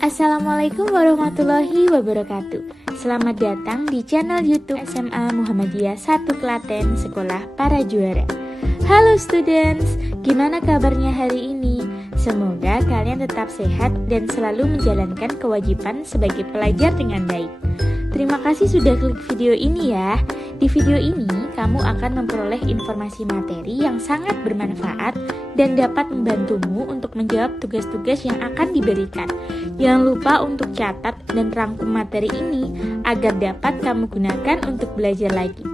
Assalamualaikum warahmatullahi wabarakatuh. Selamat datang di channel YouTube SMA Muhammadiyah 1 Klaten, Sekolah Para Juara. Halo students, gimana kabarnya hari ini? Semoga kalian tetap sehat dan selalu menjalankan kewajiban sebagai pelajar dengan baik. Terima kasih sudah klik video ini ya. Di video ini, kamu akan memperoleh informasi materi yang sangat bermanfaat dan dapat membantumu untuk menjawab tugas-tugas yang akan diberikan. Jangan lupa untuk catat dan rangkum materi ini agar dapat kamu gunakan untuk belajar lagi.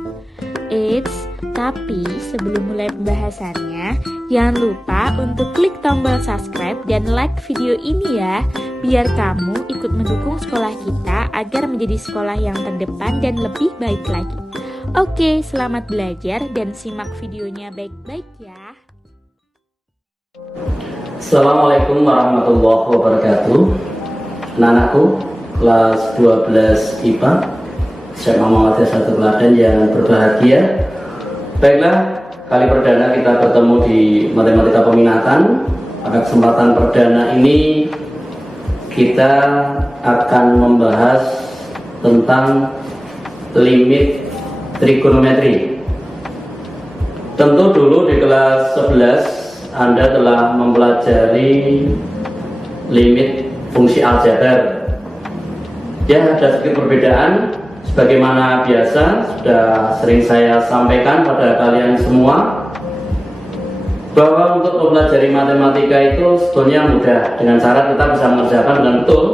Eits, tapi sebelum mulai pembahasannya, jangan lupa untuk klik tombol subscribe dan like video ini ya, biar kamu ikut mendukung sekolah kita agar menjadi sekolah yang terdepan dan lebih baik lagi. Oke, selamat belajar dan simak videonya baik-baik ya. Assalamualaikum warahmatullahi wabarakatuh. Anak-anakku kelas 12 IPA SMA Muhammadiyah 1 Klaten yang berbahagia. Baiklah, kali perdana kita bertemu di matematika peminatan. Pada kesempatan perdana ini kita akan membahas tentang limit trigonometri. Tentu dulu di kelas 11 Anda telah mempelajari limit fungsi aljabar. Ya, ada sedikit perbedaan. Sebagaimana biasa sudah sering saya sampaikan pada kalian semua, bahwa untuk mempelajari matematika itu sebetulnya mudah, dengan syarat kita bisa mengerjakan dengan betul.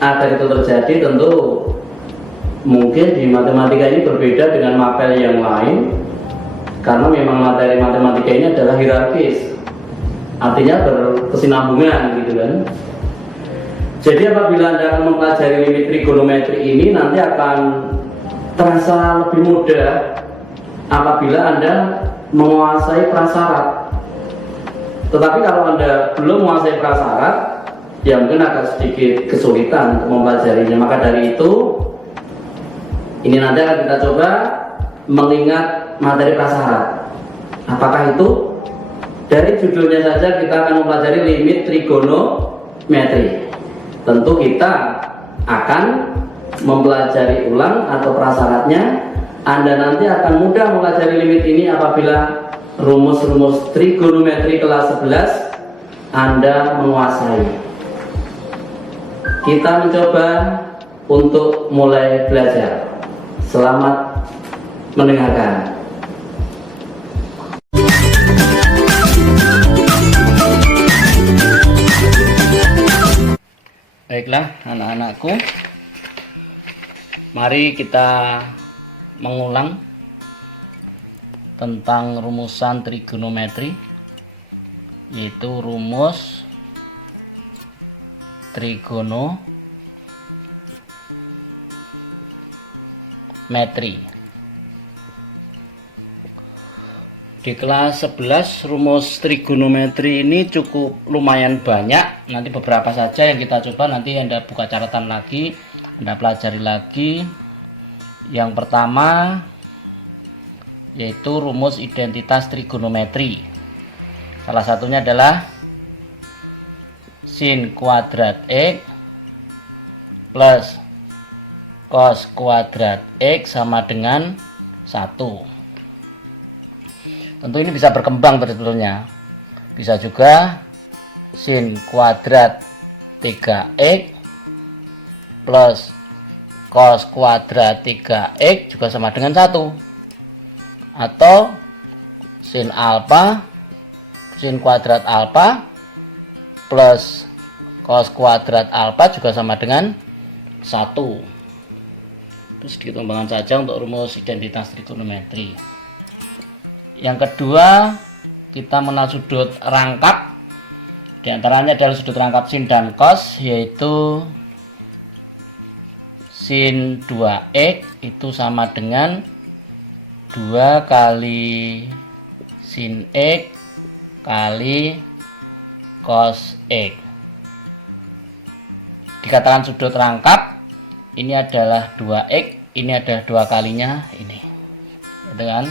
Agar itu terjadi, tentu mungkin di matematika ini berbeda dengan mapel yang lain, karena memang materi matematika ini adalah hierarkis, artinya berkesinambungan gitu kan. Jadi apabila Anda akan mempelajari limit trigonometri ini, nanti akan terasa lebih mudah apabila Anda menguasai prasyarat. Tetapi kalau Anda belum menguasai prasyarat, ya mungkin agak sedikit kesulitan untuk mempelajarinya. Maka dari itu, ini nanti akan kita coba mengingat materi prasyarat. Apakah itu? Dari judulnya saja kita akan mempelajari limit trigonometri. Tentu kita akan mempelajari ulang atau prasyaratnya. Anda nanti akan mudah mempelajari limit ini apabila rumus-rumus trigonometri kelas 11 Anda menguasai. Kita mencoba untuk mulai belajar. Selamat mendengarkan. Baiklah anak-anakku, mari kita mengulang tentang rumusan trigonometri, yaitu rumus trigonometri. Di kelas 11 rumus trigonometri ini cukup lumayan banyak. Nanti beberapa saja yang kita coba, nanti Anda buka catatan lagi, Anda pelajari lagi. Yang pertama yaitu rumus identitas trigonometri. Salah satunya adalah sin kuadrat X plus cos kuadrat X sama dengan 1. Tentu ini bisa berkembang sebetulnya. Bisa juga sin kuadrat 3x plus cos kuadrat 3x juga sama dengan 1. Atau sin kuadrat alpha plus cos kuadrat alpha juga sama dengan 1. Itu sedikit pengembangan saja untuk rumus identitas trigonometri. Yang kedua, kita mengenal sudut rangkap. Di antaranya adalah sudut rangkap sin dan cos, yaitu sin 2x itu sama dengan 2 kali sin x kali cos x. Dikatakan sudut rangkap, ini adalah 2x, ini adalah 2 kalinya ini. Gitu kan?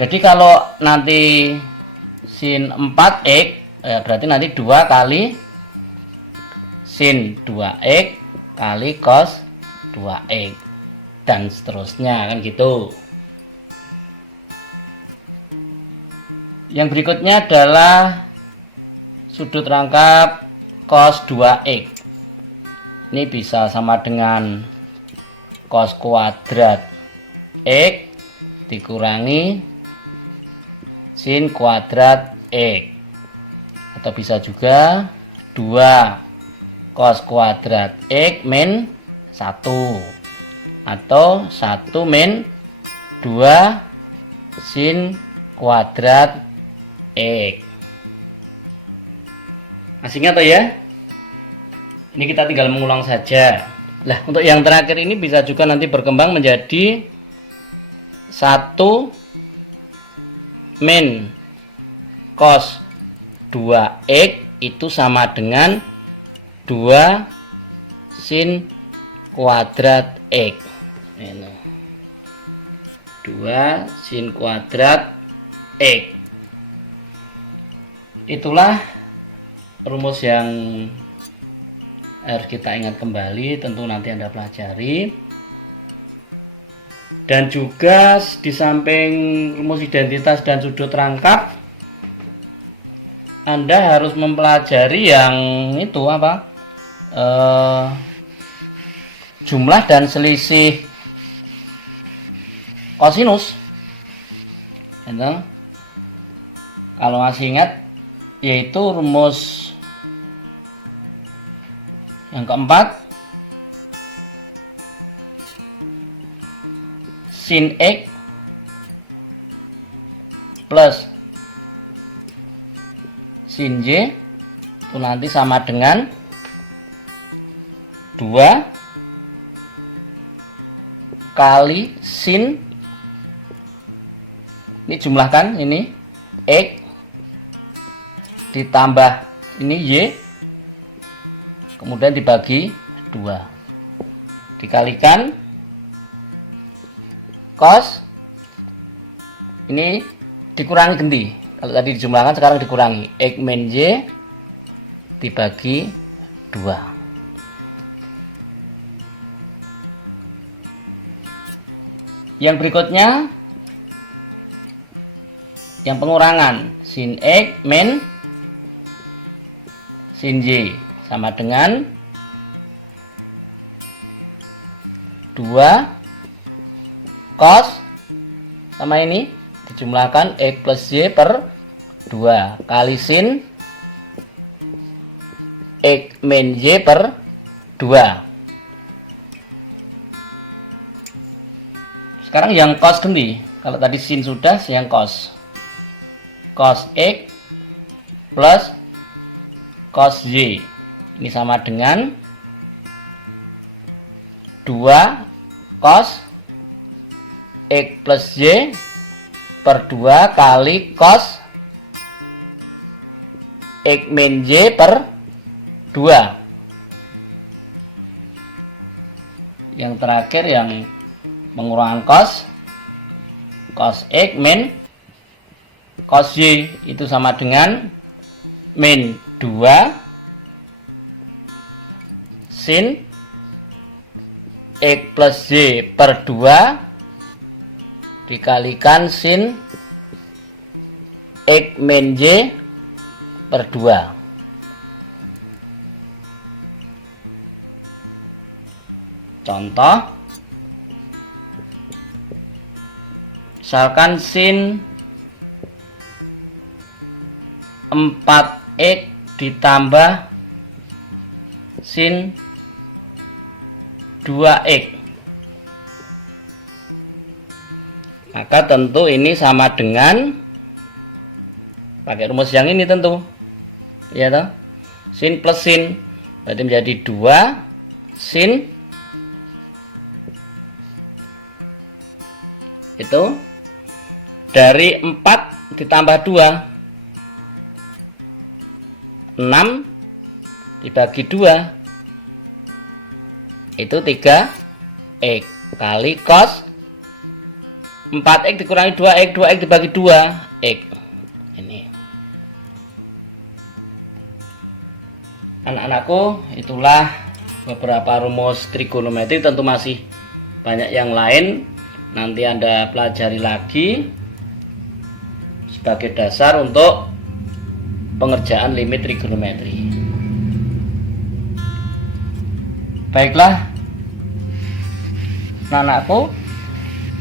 Jadi kalau nanti sin 4x berarti nanti 2 kali sin 2x kali cos 2x dan seterusnya, kan gitu. Yang berikutnya adalah sudut rangkap cos 2x. Ini bisa sama dengan cos kuadrat x dikurangi sin kuadrat x, atau bisa juga 2 cos kuadrat x min 1, atau 1 min 2 sin kuadrat x. Asingnya atau ya? Ini kita tinggal mengulang saja. Nah, untuk yang terakhir ini bisa juga nanti berkembang menjadi 1 min cos 2x itu sama dengan 2 sin kuadrat x. 2 sin kuadrat x. Itulah rumus yang harus kita ingat kembali, tentu nanti Anda pelajari. Dan juga di samping rumus identitas dan sudut rangkap, Anda harus mempelajari yang itu apa? Jumlah dan selisih kosinus. Gitu. Kalau masih ingat, yaitu rumus yang keempat, sin x plus sin y itu nanti sama dengan 2 kali sin, ini jumlahkan, ini x ditambah ini y, kemudian dibagi 2 dikalikan cos, ini dikurangi ganti. Kalau tadi dijumlahkan, sekarang dikurangi x min y dibagi 2. Yang berikutnya, yang pengurangan, sin x min sin y sama dengan 2 cos, sama ini dijumlahkan x plus y per 2 kali sin x min y per 2. Sekarang yang cos ganti. Kalau tadi sin sudah, yang cos. Cos x plus cos y. Ini sama dengan 2 cos x plus y per 2 kali cos x min y per 2. Yang terakhir yang pengurangan cos, cos x min cos y itu sama dengan min 2 sin x plus y per 2 dikalikan sin x min y per 2. Contoh, misalkan sin 4x ditambah sin 2x, maka tentu ini sama dengan pakai rumus yang ini tentu, ya toh, sin plus sin berarti menjadi 2 sin itu dari 4 ditambah 2, 6 dibagi 2 itu 3x kali cos 4x dikurangi 2x, 2x dibagi 2x. Ini anak-anakku, itulah beberapa rumus trigonometri. Tentu masih banyak yang lain, nanti Anda pelajari lagi sebagai dasar untuk pengerjaan limit trigonometri. Baiklah anak-anakku,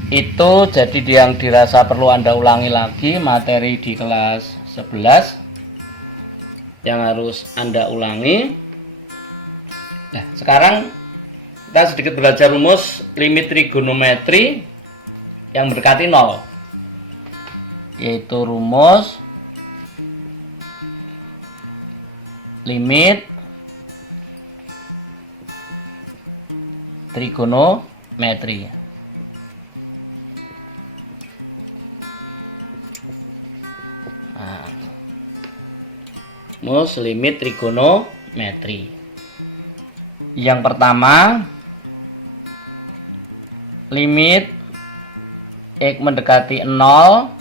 itu jadi yang dirasa perlu Anda ulangi lagi materi di kelas 11 yang harus Anda ulangi. Nah, sekarang kita sedikit belajar rumus limit trigonometri yang mendekati 0, yaitu rumus limit trigonometri. Nah, rumus limit trigonometri. Yang pertama, limit X mendekati 0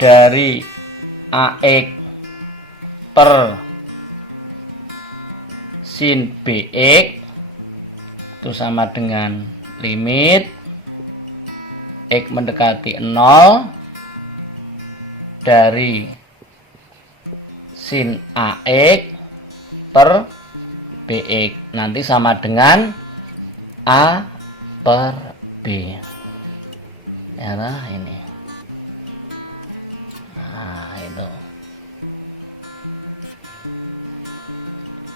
dari AX per sin BX itu sama dengan limit X mendekati 0 dari sin AX per BX, nanti sama dengan A per B. Ya, nah ini. Nah, itu.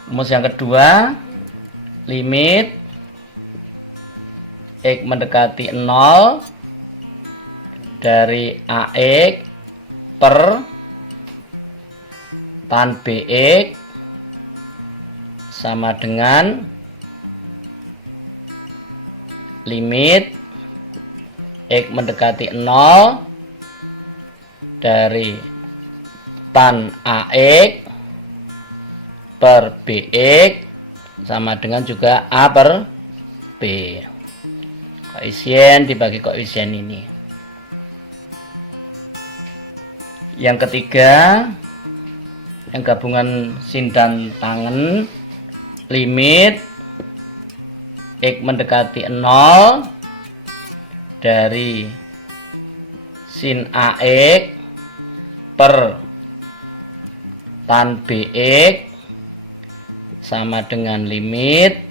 Rumus yang kedua, limit X mendekati 0 dari AX per tan BX sama dengan limit X mendekati 0 dari tan AX per BX sama dengan juga A per B. Koefisien dibagi koefisien ini. Yang ketiga, yang gabungan sin dan tangen, limit X mendekati 0 dari sin AX per tan BX sama dengan limit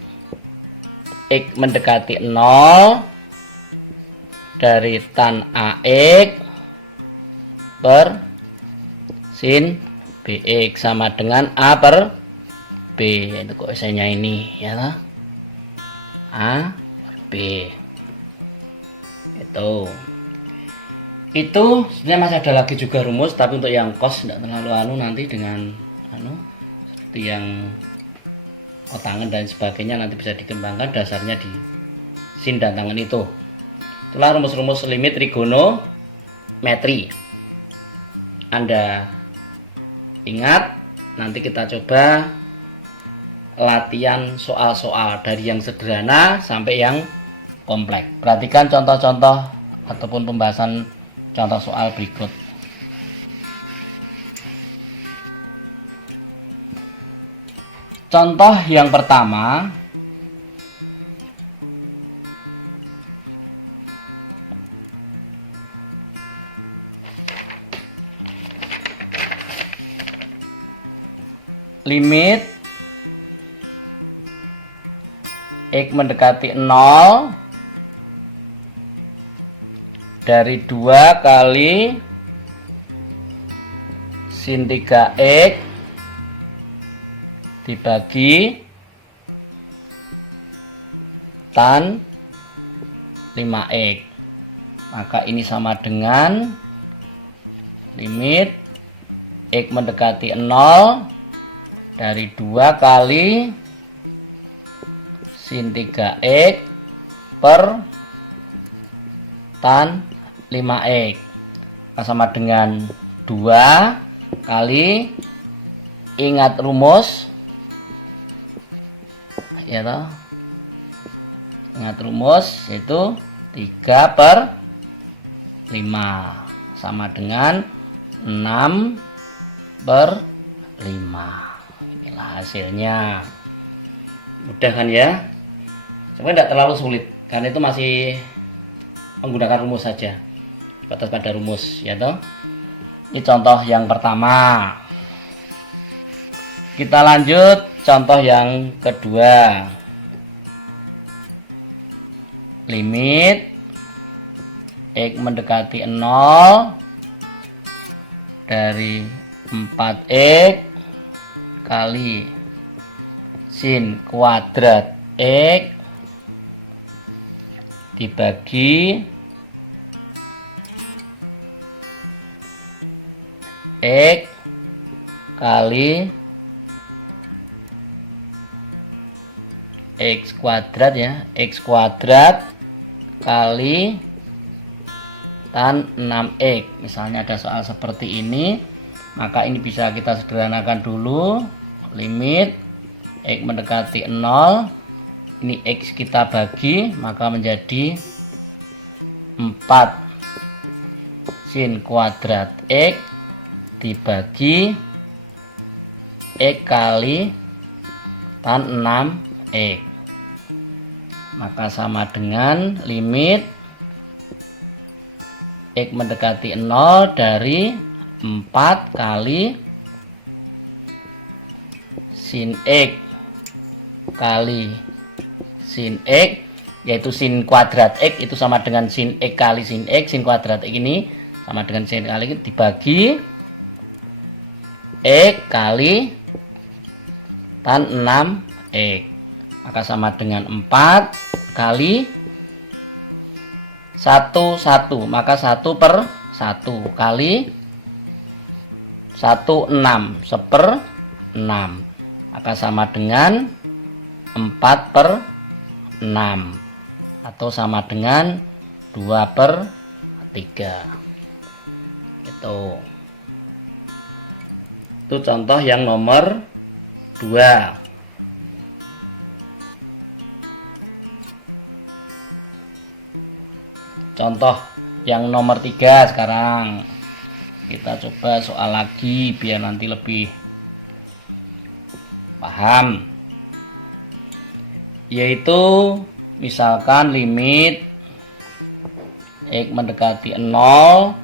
X mendekati 0 dari tan AX per sin BX sama dengan A per B. Itu koefisiennya ini ya, A per B. Itu sebenarnya masih ada lagi juga rumus, tapi untuk yang kos tidak terlalu nanti dengan seperti yang tangan dan sebagainya nanti bisa dikembangkan, dasarnya di sin dan tangan itu. Itulah rumus-rumus limit trigonometri. Anda ingat, nanti kita coba latihan soal-soal dari yang sederhana sampai yang kompleks. Perhatikan contoh-contoh ataupun pembahasan contoh soal berikut. Contoh yang pertama, limit X mendekati 0 dari 2 kali sin 3X dibagi tan 5X. Maka ini sama dengan limit X mendekati 0 dari 2 kali sin 3X per tan 5X. Sama dengan 2 kali, ingat rumus ya toh, ingat rumus yaitu 3 per 5 sama dengan 6 per Inilah hasilnya. Mudah kan ya? Sebenarnya tidak terlalu sulit karena itu masih menggunakan rumus saja, batas pada rumus ya toh. Ini contoh yang pertama. Kita lanjut contoh yang kedua. Limit X mendekati 0 dari 4X kali sin kuadrat X dibagi X kali X kuadrat ya, X kuadrat kali tan 6X. Misalnya ada soal seperti ini, maka ini bisa kita sederhanakan dulu. Limit X mendekati 0, ini X kita bagi, maka menjadi 4 sin kuadrat X dibagi X kali tan 6X. Maka sama dengan limit X mendekati 0 dari 4 kali sin X kali sin X, yaitu sin kuadrat X itu sama dengan sin X kali sin X. Sin kuadrat X ini sama dengan sin kali X dibagi X kali tan 6X. Maka sama dengan 4 kali 1, maka 1 per 1 kali 1, 6, 1/6. Maka sama dengan 4 per 6 atau sama dengan 2 per 3. Itu contoh yang nomor 2. Contoh yang nomor 3 sekarang. Kita coba soal lagi biar nanti lebih paham. Yaitu misalkan limit X mendekati 0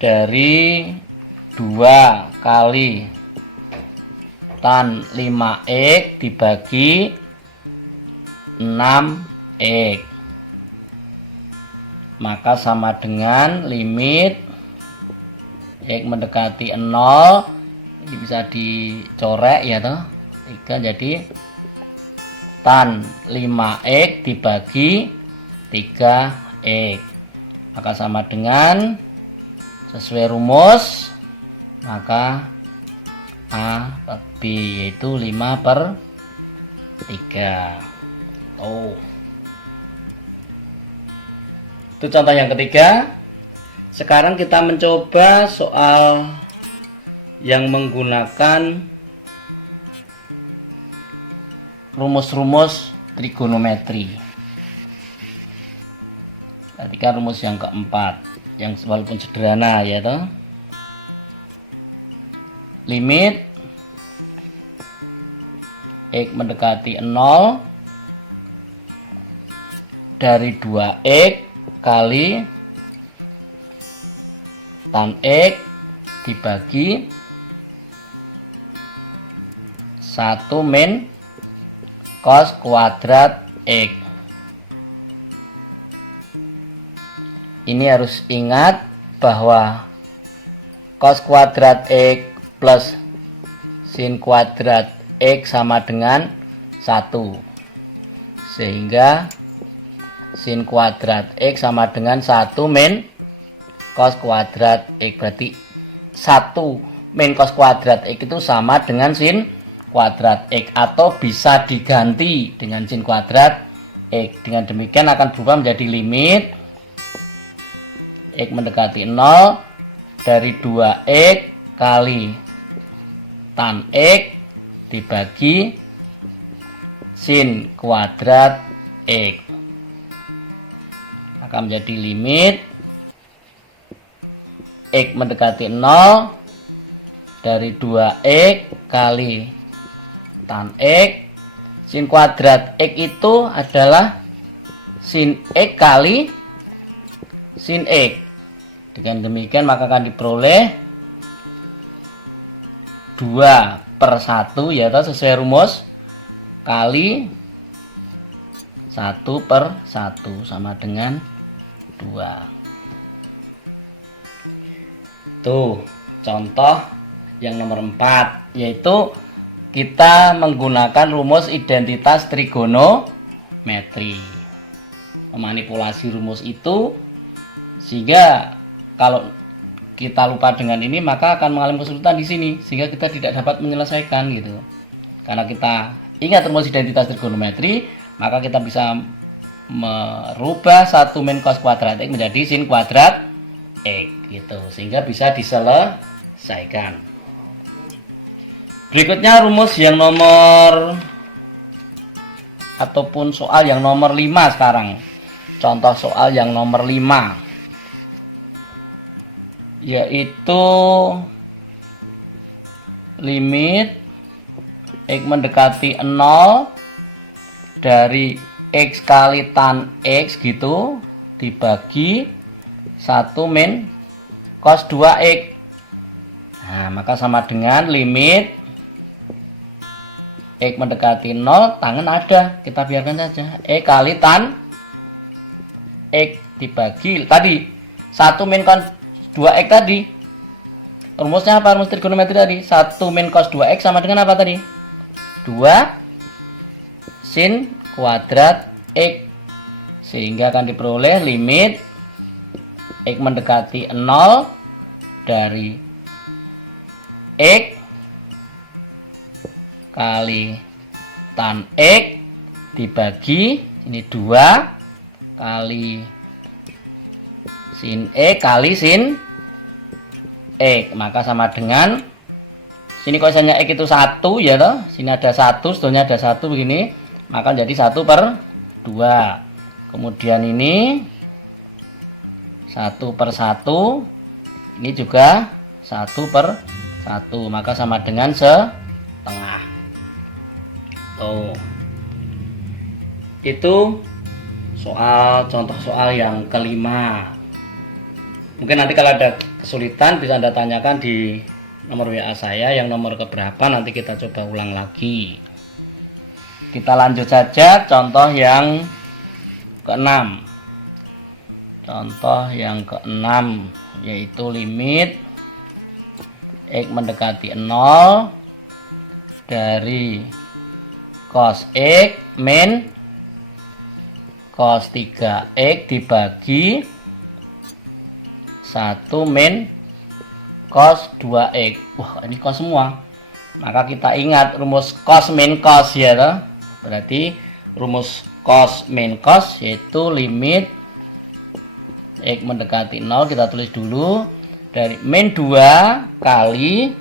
dari 2 kali tan 5X dibagi 6X. Maka sama dengan limit X mendekati 0, ini bisa dicorek ya toh, 3 jadi tan 5X dibagi 3X. Maka sama dengan sesuai rumus, maka A per B, yaitu 5 per 3. Itu contoh yang ketiga. Sekarang kita mencoba soal yang menggunakan rumus-rumus trigonometri. Perhatikan rumus yang keempat, yang walaupun sederhana ya toh. Limit X mendekati 0 dari 2X kali tan X dibagi 1 min cos kuadrat X. Ini harus ingat bahwa cos kuadrat X plus sin kuadrat X sama dengan 1, sehingga sin kuadrat X sama dengan 1 min cos kuadrat X. Berarti 1 min cos kuadrat X itu sama dengan sin kuadrat X, atau bisa diganti dengan sin kuadrat X. Dengan demikian akan berubah menjadi limit X mendekati 0 dari 2X kali tan X dibagi sin kuadrat X. Akan menjadi limit X mendekati 0 dari 2x kali tan x. Sin kuadrat x itu adalah sin x kali sin x. Dengan demikian maka akan diperoleh 2/1 yaitu sesuai rumus kali 1/1 sama dengan 2. Tuh contoh yang nomor 4, yaitu kita menggunakan rumus identitas trigonometri, memanipulasi rumus itu sehingga kalau kita lupa dengan ini maka akan mengalami kesulitan di sini, sehingga kita tidak dapat menyelesaikan gitu. Karena kita ingat rumus identitas trigonometri, maka kita bisa merubah 1 min cos kuadrat x menjadi sin kuadrat x gitu, sehingga bisa diselesaikan. Berikutnya rumus yang nomor ataupun soal yang nomor 5 sekarang. Contoh soal yang nomor 5, yaitu limit x mendekati 0 dari x kali tan x gitu dibagi 1 min cos 2x. Nah, maka sama dengan limit x mendekati 0, tangan ada, kita biarkan saja, x kali tan x dibagi tadi 1 min cos 2x tadi. Rumusnya apa? Rumus trigonometri tadi 1 min cos 2x sama dengan apa tadi? 2 sin kuadrat x, sehingga akan diperoleh limit x mendekati 0 dari x kali tan x dibagi ini 2 kali sin x kali sin x, maka sama dengan sini kosannya x itu 1 ya toh, sini ada 1, sebetulnya ada 1 begini, maka jadi 1/2. Kemudian ini 1/1, ini juga 1/1, maka sama dengan setengah. Tuh. Itu contoh soal yang kelima. Mungkin nanti kalau ada kesulitan bisa Anda tanyakan di nomor WA saya yang nomor keberapa, nanti kita coba ulang lagi. Kita lanjut saja contoh yang ke-6. Contoh yang ke-6 yaitu limit x mendekati 0 dari cos x min cos 3x dibagi 1 min cos 2x. Wah, ini cos semua. Maka kita ingat rumus cos min cos ya toh. Berarti rumus cos min cos yaitu limit x mendekati 0, kita tulis dulu, dari min 2 kali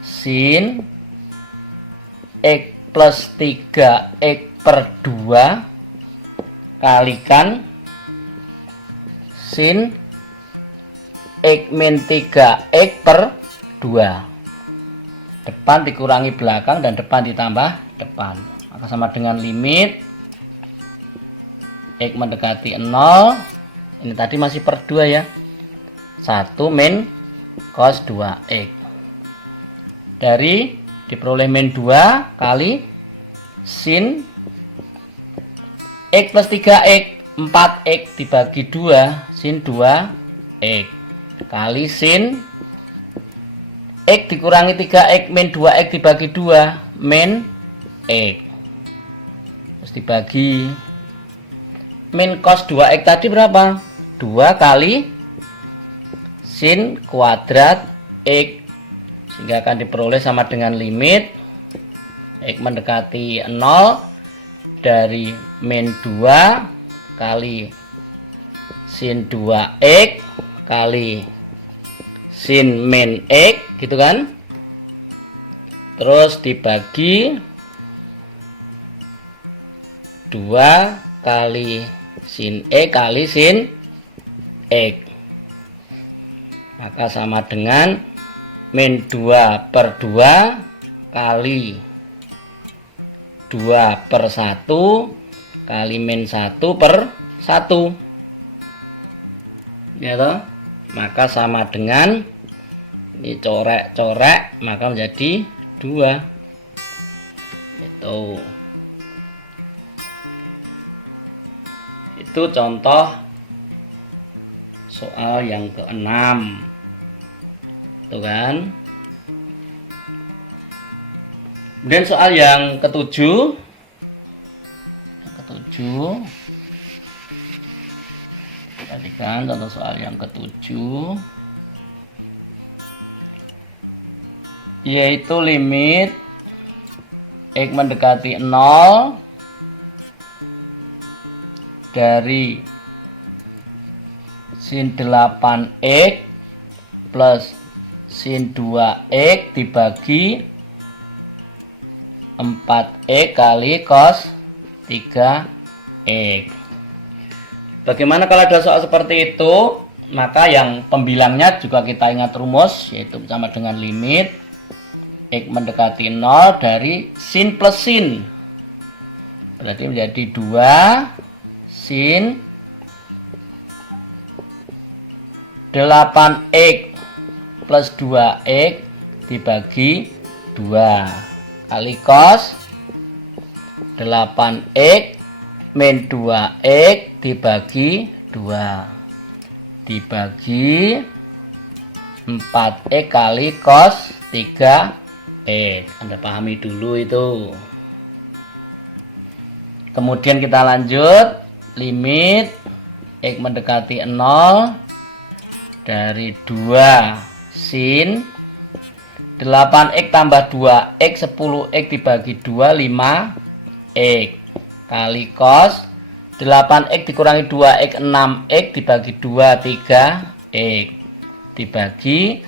sin x plus 3x per 2 kalikan sin x min 3x per 2. Depan dikurangi belakang dan depan ditambah depan, maka sama dengan limit x mendekati 0, ini tadi masih per 2 ya, 1 min cos 2x dari diperoleh min 2 kali sin x plus 3x, 4x dibagi 2 sin 2x kali sin x dikurangi 3x min 2x dibagi 2 min x, terus dibagi min cos 2x tadi berapa? 2 kali sin kuadrat x, sehingga akan diperoleh sama dengan limit x mendekati 0 dari min 2 kali sin 2x kali sin min x gitu kan, terus dibagi 2 kali sin x kali sin x, maka sama dengan min 2 per 2 kali 2 per 1 kali min 1 per 1, ya toh? Maka sama dengan ini corek-corek, maka menjadi 2. Itu contoh soal yang ke-6. Tuh kan. Kemudian soal yang ke-7. Perhatikan contoh soal yang ke-7, yaitu limit X mendekati 0 dari sin 8X plus sin 2X dibagi 4X kali cos 3X. Bagaimana kalau ada soal seperti itu? Maka yang pembilangnya juga kita ingat rumus, yaitu sama dengan limit X mendekati 0 dari sin plus sin. Berarti menjadi 2 sin 8X plus 2X dibagi 2 kali cos 8X min 2X dibagi 2 dibagi 4X kali cos 3X. Anda pahami dulu itu. Kemudian kita lanjut, limit X mendekati 0 dari 2 sin 8X tambah 2X 10X dibagi 2 5X kali cos 8X dikurangi 2X 6X dibagi 2 3X dibagi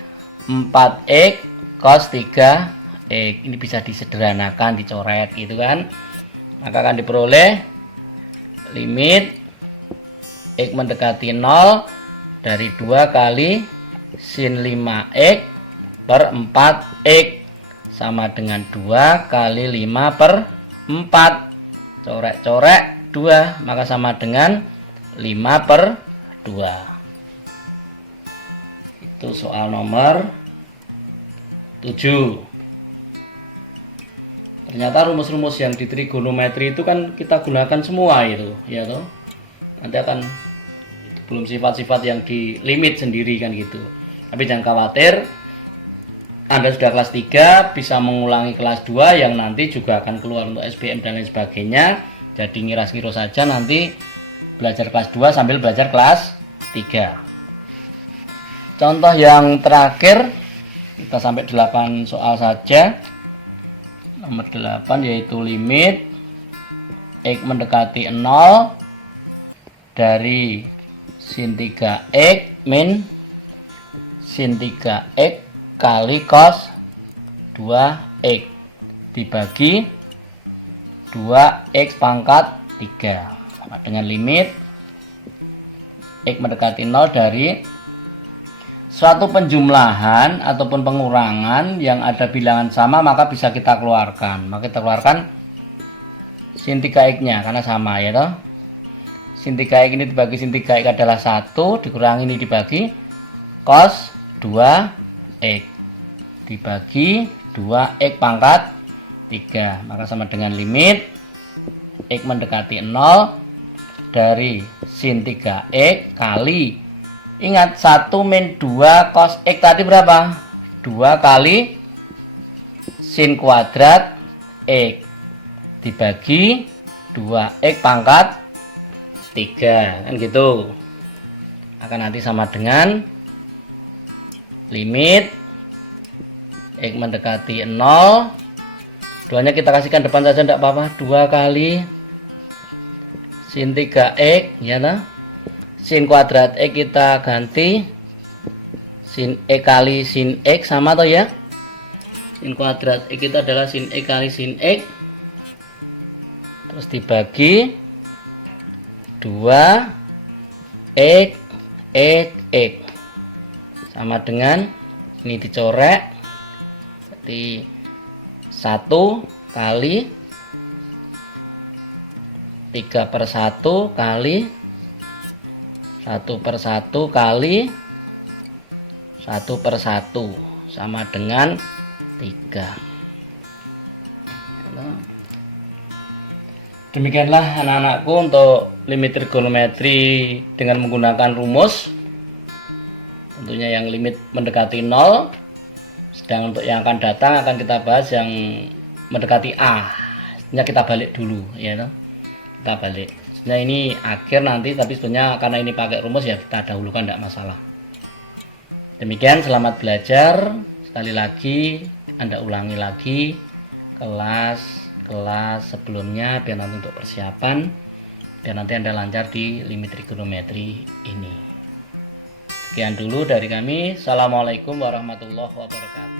4X cos 3X. Ini bisa disederhanakan, dicoret gitu kan. Maka akan diperoleh limit X mendekati 0 dari 2 kali sin 5X per 4X sama dengan 2 kali 5 per 4. Corek-corek 2, maka sama dengan 5 per 2. Itu soal nomor 7. Ternyata rumus-rumus yang di trigonometri itu kan kita gunakan semua itu, ya toh. Nanti akan belum sifat-sifat yang di limit sendiri kan gitu. Tapi jangan khawatir, Anda sudah kelas 3 bisa mengulangi kelas 2 yang nanti juga akan keluar untuk SBM dan lain sebagainya. Jadi ngiras-ngiros saja nanti belajar kelas 2 sambil belajar kelas 3. Contoh yang terakhir, kita sampai 8 soal saja. Nomor 8 yaitu limit X mendekati 0 dari sin 3X min sin 3X kali cos 2X dibagi 2X pangkat 3 sama dengan limit X mendekati 0 dari suatu penjumlahan ataupun pengurangan yang ada bilangan sama, maka bisa kita keluarkan. Maka kita keluarkan sin 3X nya karena sama, ya toh. Sin 3X ini dibagi sin 3X adalah 1, dikurangi ini dibagi cos 2X dibagi 2X pangkat 3, maka sama dengan limit X mendekati 0 dari sin 3X kali, ingat 1 min 2 cos X tadi berapa? 2 kali sin kuadrat X dibagi 2X pangkat 3, kan gitu. Akan nanti sama dengan limit X mendekati 0, duanya kita kasihkan depan saja tidak apa-apa, 2 kali sin 3X, ya nah. Sin kuadrat X kita ganti sin X kali sin X, sama toh ya. Sin kuadrat X kita adalah sin X kali sin X, terus dibagi 2 X sama dengan Ini dicorek. Jadi 1 kali 3/1 kali 1/1 kali 1/1 sama dengan 3. Demikianlah anak-anakku untuk limit trigonometri dengan menggunakan rumus. Tentunya yang limit mendekati 0. Sedang untuk yang akan datang akan kita bahas yang mendekati A. Sebenarnya kita balik dulu ya toh. Kita balik. Sebenarnya ini akhir nanti, tapi sebenarnya karena ini pakai rumus ya kita dahulukan, tidak masalah. Demikian, selamat belajar. Sekali lagi Anda ulangi lagi kelas sebelumnya biar nanti untuk persiapan, biar nanti Anda lancar di limit trigonometri ini. Sekian dulu dari kami. Assalamualaikum warahmatullahi wabarakatuh.